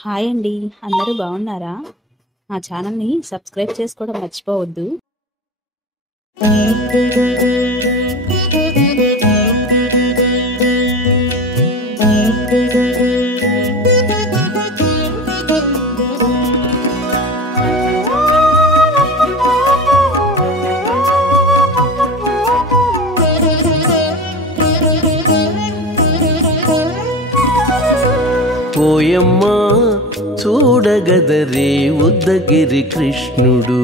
Hi అండి. అందరూ బాగున్నారా? మా ఛానల్‌ని సబ్స్క్రైబ్ చేసుకోవడం మర్చిపోవద్దు. ఓయమ్మా చూడగదరే ఉద్దగిరి కృష్ణుడు.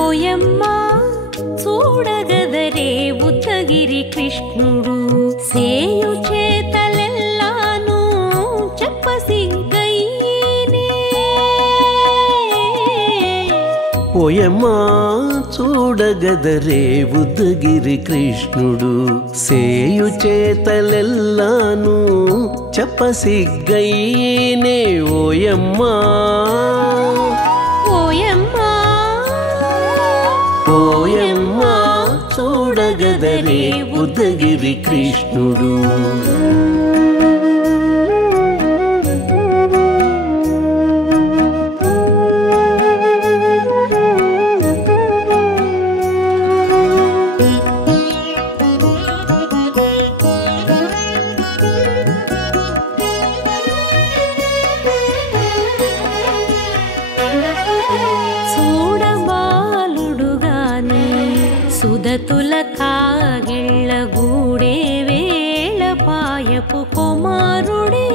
ఓయమ్మా చూడగదరే ఉద్దగిరి కృష్ణుడు. సేయు చేతలెల్లాను చెప్పసిగ్గయ్యేనే. ఓయమ్మా చూడగదరే ఉద్దగిరి కృష్ణుడు. సేయు చేతలెల్లాను చెప్పసిగ్గయ్యేనే. ఓయమ్మా ఓయమ్మా ఓయమ్మా చూడగదరే ఉద్దగిరి కృష్ణుడు. చూడబాలుడుగాని సుదతుల కాగిళ్ళ గూడే వేళ పాయపు కుమారుడే.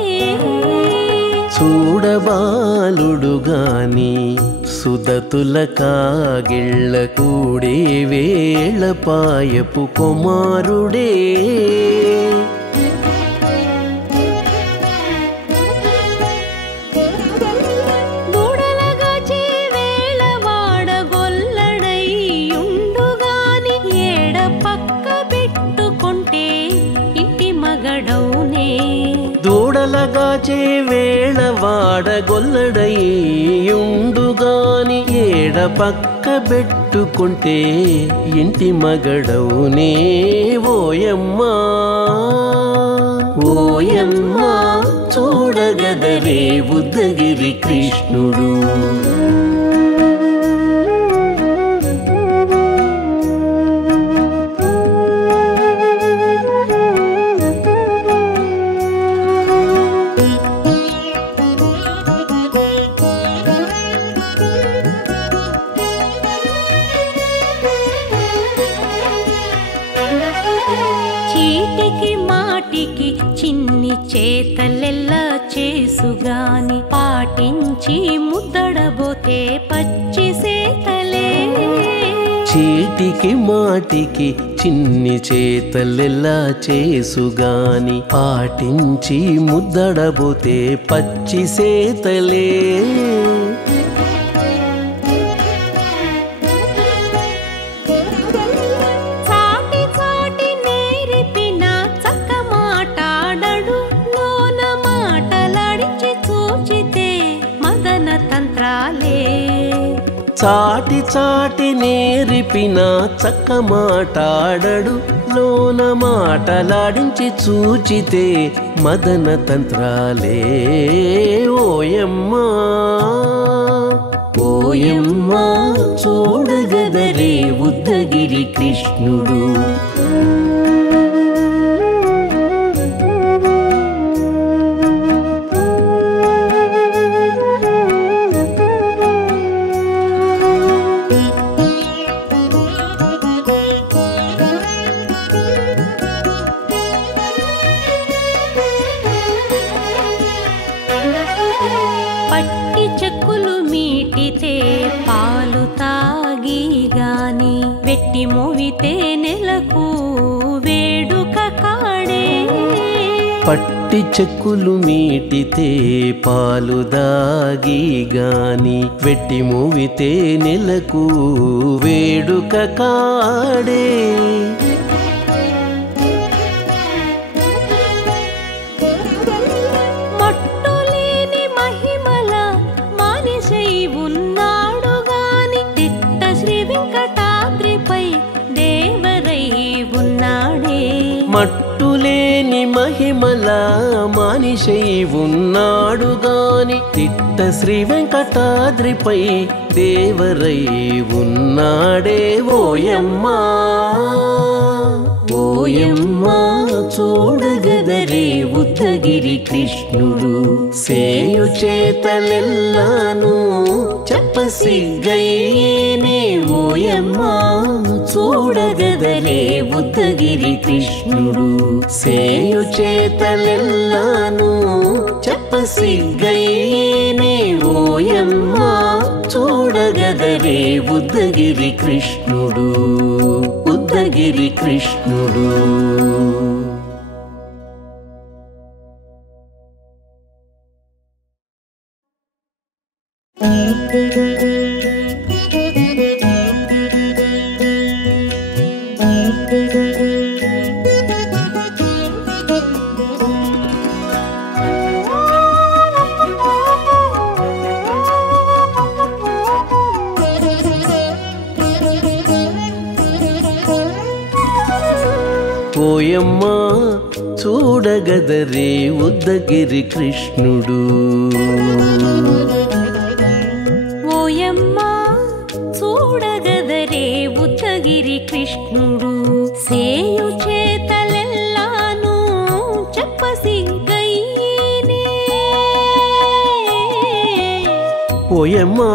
చూడబాలుడుగాని సుదతుల కాగిళ్ళ కూడే వేళ పాయపు కుమారుడే. దూడలగాచి వేళ వాడగొల్లడయ్యుండుగాని ఏడ పక్క పెట్టుకుంటే ఇంటి మగడవునే. దూడలగాచే వేళ వాడగొల్లడయ్యుండుగాని ఏడ పక్క పెట్టుకుంటే ఇంటి మగడవునే. ఓయమ్మా ఓయమ్మా చూడగదరే ఉద్దగిరి కృష్ణుడు. చీటికి మాటికి చిన్ని చేతలెల్లా చేసుగాని పాటించి ముద్దడబోతే పచ్చి సేతలే. చీటికి మాటికి చిన్ని చేతలెల్లా చేసుగాని పాటించి ముద్దడబోతే పచ్చి సేతలే. చాటి చాటి నేర్పిన చక్క మాటాడడు లోన మాటలాడించి చూచితే మదన తంత్రాలే. చాటి చాటి నేర్పిన చక్క మాటాడడు లోన మాటలాడించి చూచితే మదన తంత్రాలే. ఓయమ్మా ఓయమ్మా చూడగదరే ఉద్దగిరి కృష్ణుడు. పట్టి చెక్కులు మీటితే పాలు తాగి గాని వెట్టి మోవితే నెలకు వేడుక కాడే. పట్టి చెక్కులు మీటితే పాలు దాగి గాని వెట్టి మూవితే నెలకు వేడుక కాడే. మట్టులేని మహిమల మానిషై ఉన్నాడు గాని తిట్ట శ్రీ వెంకటాద్రిపై దేవరై ఉన్నాడే. మట్టులేని మహిమల మనిషై ఉన్నాడు గాని తిట్ట శ్రీ వెంకటాద్రిపై దేవరై ఉన్నాడే ఓయమ్మా ఓయమ్మా చూడగదరే ఉద్దగిరి కృష్ణుడు సేయు చేతలెల్లాను చెప్పసిగ్గైనే ఓయమ్మా చూడగదరే ఉద్దగిరి కృష్ణుడు సేయు చేతలెల్లాను చెప్పసిగ్గైనే ఓయమ్మా చూడగదరే ఉద్దగిరి కృష్ణుడు ఉద్దగిరి కృష్ణుడు. ఓయమ్మా చూడగదరే ఉద్దగిరి కృష్ణుడు ఓయమ్మా చూడగదరే ఉద్దగిరి కృష్ణుడు సేయు చేతలెల్లాను చెప్పసిగ్గైనే ఓయమ్మా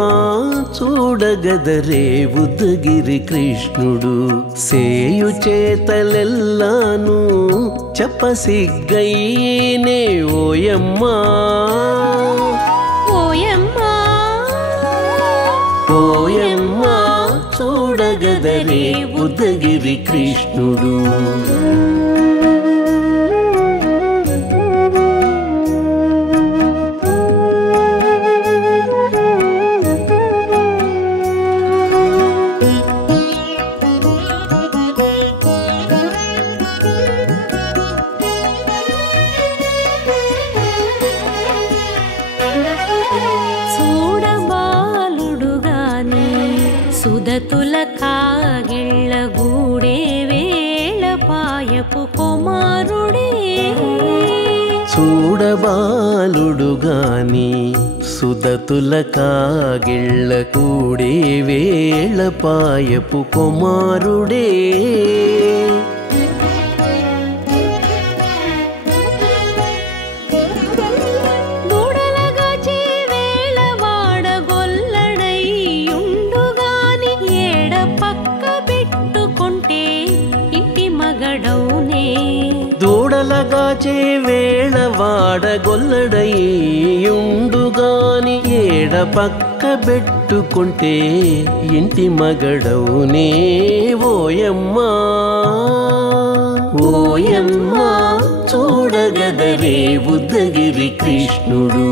చూడగదరే ఉద్దగిరి కృష్ణుడు సేయు చేతలెల్లాను చెప్పసిగ్గైనే ఓయమ్మా ఓయమ్మా ఓయమ్మా చూడగదరే ఉద్దగిరి కృష్ణుడు. సుదతుల కాగిళ్ళ గూడే వేళ పాయపు కుమారుడే చూడబాలుడు గాని సుదతుల కాగిళ్ళ కూడే వేళ పాయపు కుమారుడే దూడలగాచే వేళ వాడగొల్లడయ్యుండుగాని ఏడ పక్క పెట్టుకుంటే ఇంటి మగడవునే ఓయమ్మా ఓయమ్మా చూడగదరే ఉద్దగిరి కృష్ణుడు.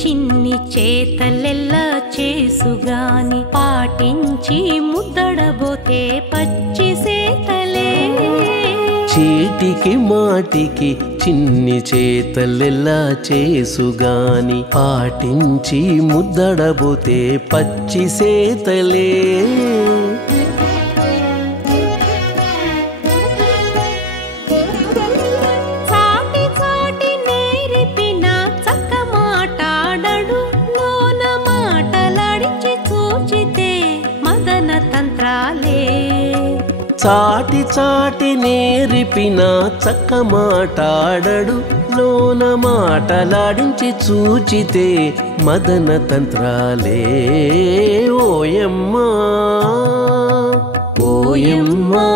చిన్ని చేతలెల్లా చేసుగాని పాటించి ముద్దడబోతే పచ్చి సేతలే చీటికి మాటికి చిన్ని చేతలెల్లా చేసుగాని పాటించి ముద్దడబోతే పచ్చి సేతలే చాటి చాటి నేరిపిన చక్క మాటాడడు లోన మాటలాడించి చూచితే మదన తంత్రాలే ఓయమ్మా ఓయమ్మా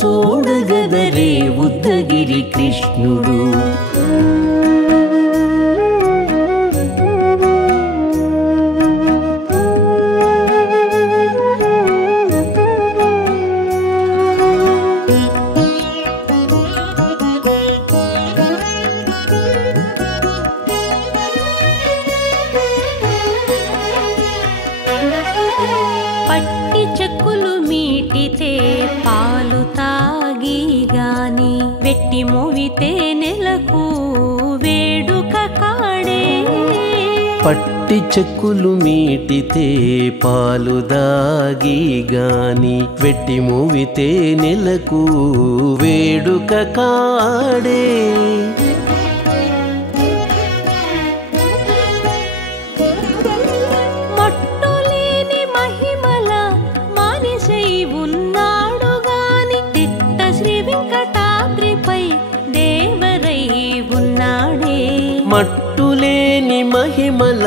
చూడగదరే ఉద్దగిరి కృష్ణుడు. పట్టి చెక్కులు మీటితే పాలు తాగి గాని వెట్టి మోవితే నెలకు వేడుక కాడే పట్టి చెక్కులు మీటితే పాలు దాగి గాని వెట్టి మూవితే నెలకు వేడుక కాడే మట్టులేని మహిమల మానిషై ఉన్నాడు గాని తిట్ట శ్రీ వెంకటాద్రిపై దేవరై ఉన్నాడే మట్టులేని మహిమల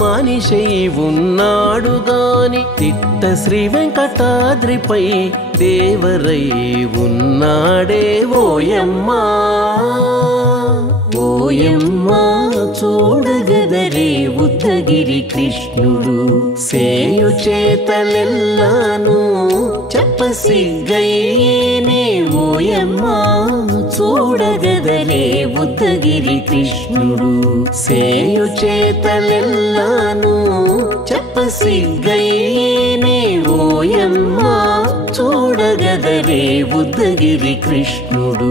మానిషై ఉన్నాడు గాని తిట్ట శ్రీ వెంకటాద్రిపై దేవరై ఉన్నాడే ఓయమ్మా ఓయమ్మా చూడగదరే ఉద్దగిరి కృష్ణుడు సేయు చేతలెల్లాను చెప్పసిగ్గయ్యేనే ఓయమ్మా చూడగదరే ఉద్దగిరి కృష్ణుడు సేయు చేతలెల్లాను చెప్పసిగ్గయ్యేనే ఓయమ్మా చూడగదరే ఉద్దగిరి కృష్ణుడు